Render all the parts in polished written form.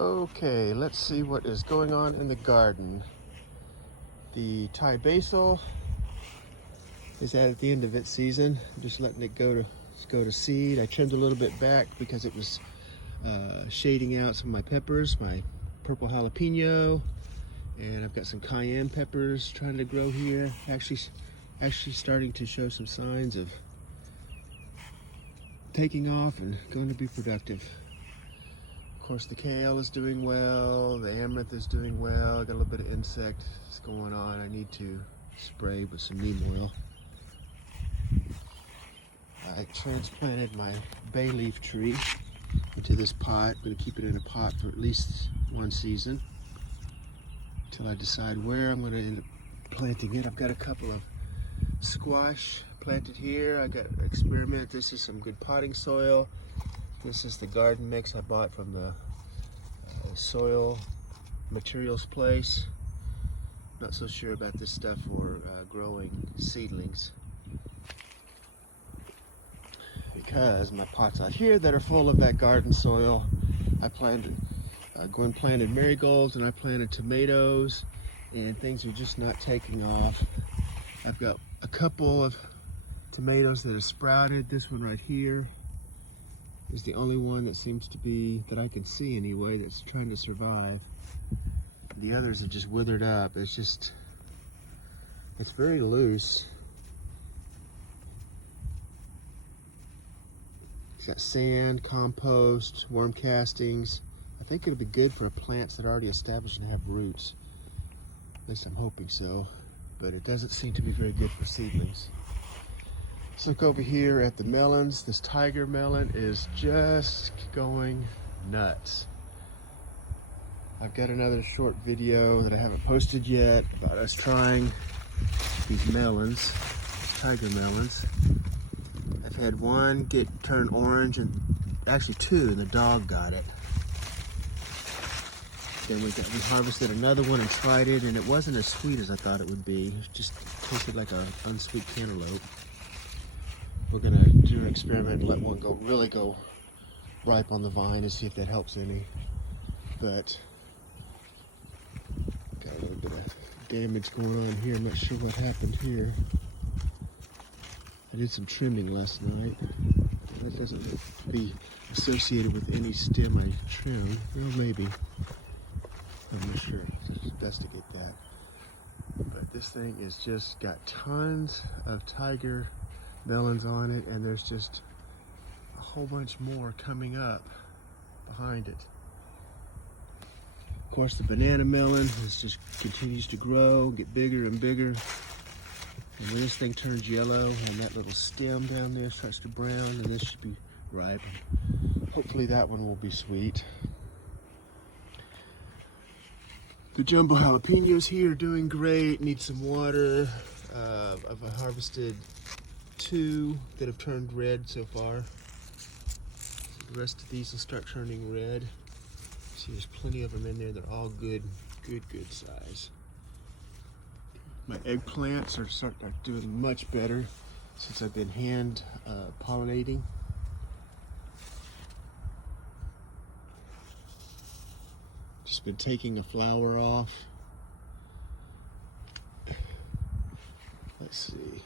Okay, let's see what is going on in the garden. The Thai basil is at the end of its season. I'm just letting it go to seed. I trimmed a little bit back because it was shading out some of my peppers, my purple jalapeno, and I've got some cayenne peppers trying to grow here. Actually starting to show some signs of taking off and going to be productive. Of course, the kale is doing well, the amaranth is doing well. I got a little bit of insect going on. I need to spray with some neem oil. I transplanted my bay leaf tree into this pot. I'm going to keep it in a pot for at least one season until I decide where I'm going to end up planting it. I've got a couple of squash planted here. I got to experiment. This is some good potting soil. This is the garden mix I bought from the soil materials place. Not so sure about this stuff for growing seedlings, because my pots out here that are full of that garden soil, I planted, Gwen planted marigolds and I planted tomatoes, and things are just not taking off. I've got a couple of tomatoes that have sprouted. This one right here is the only one that seems to be, that I can see anyway, that's trying to survive. The others have just withered up. It's very loose. It's got sand, compost, worm castings. I think it'll be good for plants that are already established and have roots. At least I'm hoping so. But it doesn't seem to be very good for seedlings. Let's look over here at the melons. This tiger melon is just going nuts. I've got another short video that I haven't posted yet about us trying these melons, tiger melons. I've had one turn orange, and actually two, and the dog got it. Then we harvested another one and tried it, and it wasn't as sweet as I thought it would be. It just tasted like an unsweet cantaloupe. We're gonna do an experiment and let one really go ripe on the vine and see if that helps any. But got a little bit of damage going on here. I'm not sure what happened here. I did some trimming last night. That doesn't have to be associated with any stem I trimmed. Well, maybe. I'm not sure. Let's investigate that. But this thing is just got tons of tiger melons on it, and there's just a whole bunch more coming up behind it. Of course, the banana melon just continues to grow, get bigger and bigger. And when this thing turns yellow and that little stem down there starts to brown, and this should be ripe. Hopefully that one will be sweet. The jumbo jalapenos here are doing great, need some water. I've harvested two that have turned red so far. The rest of these will start turning red. See, there's plenty of them in there. They're all good size. My eggplants are doing much better since I've been hand pollinating. Just been taking a flower off. Let's see.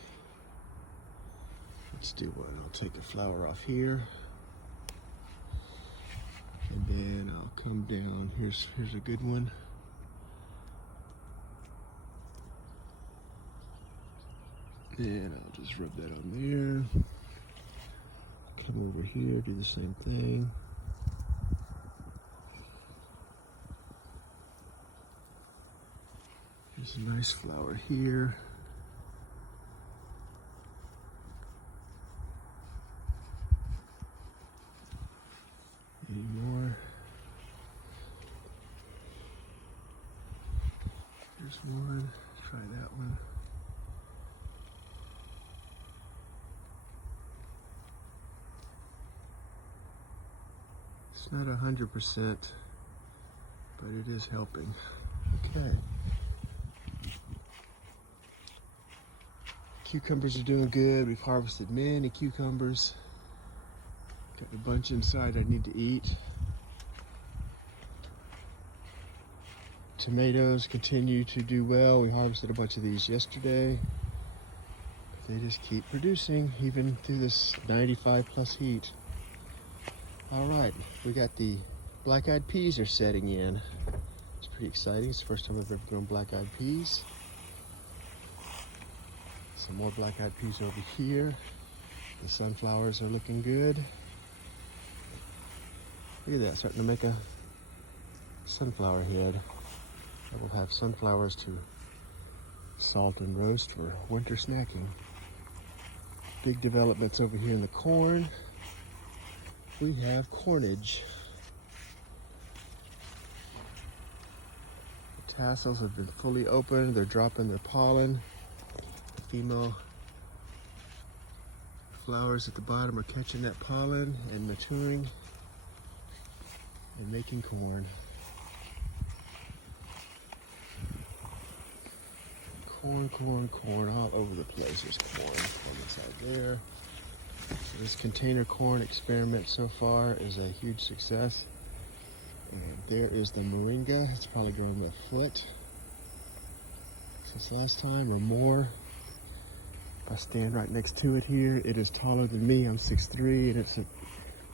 Let's do one. I'll take a flower off here, and then I'll come down. Here's a good one. And I'll just rub that on there. Come over here, do the same thing. There's a nice flower here. Any more? There's one. Try that one. It's not 100%, but it is helping. Okay. Cucumbers are doing good. We've harvested many cucumbers. Got a bunch inside I need to eat. tomatoes continue to do well. We harvested a bunch of these yesterday. They just keep producing even through this 95 plus heat. All right, we got the black-eyed peas are setting in. It's pretty exciting. It's the first time I've ever grown black-eyed peas. Some more black-eyed peas over here. The sunflowers are looking good. Look at that, starting to make a sunflower head. I will have sunflowers to salt and roast for winter snacking. Big developments over here in the corn. We have cornage. The tassels have been fully opened. They're dropping their pollen. The female flowers at the bottom are catching that pollen and maturing and making corn. Corn all over the place. There's corn inside there. So this container corn experiment so far is a huge success. And there is the moringa. It's probably growing a foot since last time or more. If I stand right next to it here, it is taller than me. I'm 6'3", and it's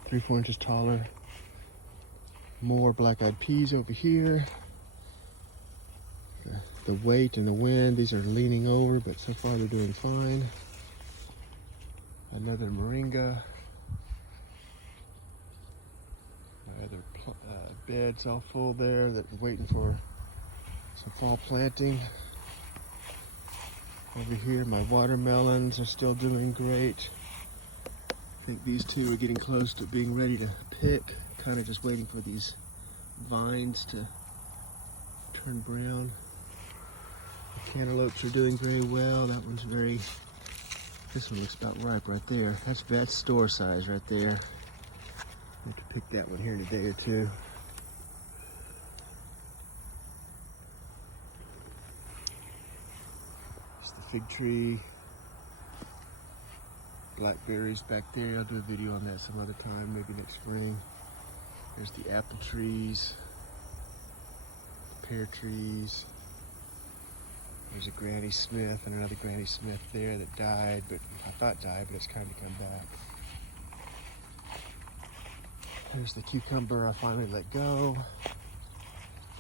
3-4 inches taller. More black-eyed peas over here. The weight and the wind, these are leaning over, but so far they're doing fine. Another moringa. The bed's all full there. That waiting for some fall planting. Over here, my watermelons are still doing great. I think these two are getting close to being ready to pick. Kind of just waiting for these vines to turn brown. The cantaloupes are doing very well. That one's this one looks about ripe right there. That's store size right there. I have to pick that one here in a day or two. It's the fig tree. Blackberries back there. I'll do a video on that some other time, maybe next spring. There's the apple trees, the pear trees. There's a Granny Smith and another Granny Smith there that died, but I thought died, but it's kind of come back. There's the cucumber I finally let go.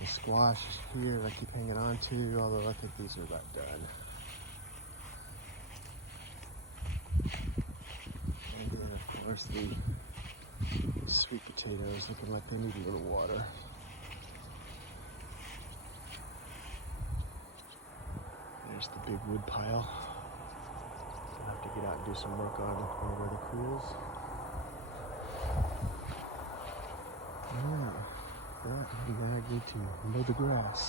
The squash is here I keep hanging on to, although I think these are about done. And then of course the sweet potatoes looking like they need a little water. There's the big wood pile. I'll have to get out and do some work on when the weather cools. Yeah, I'm glad I need to mow the grass.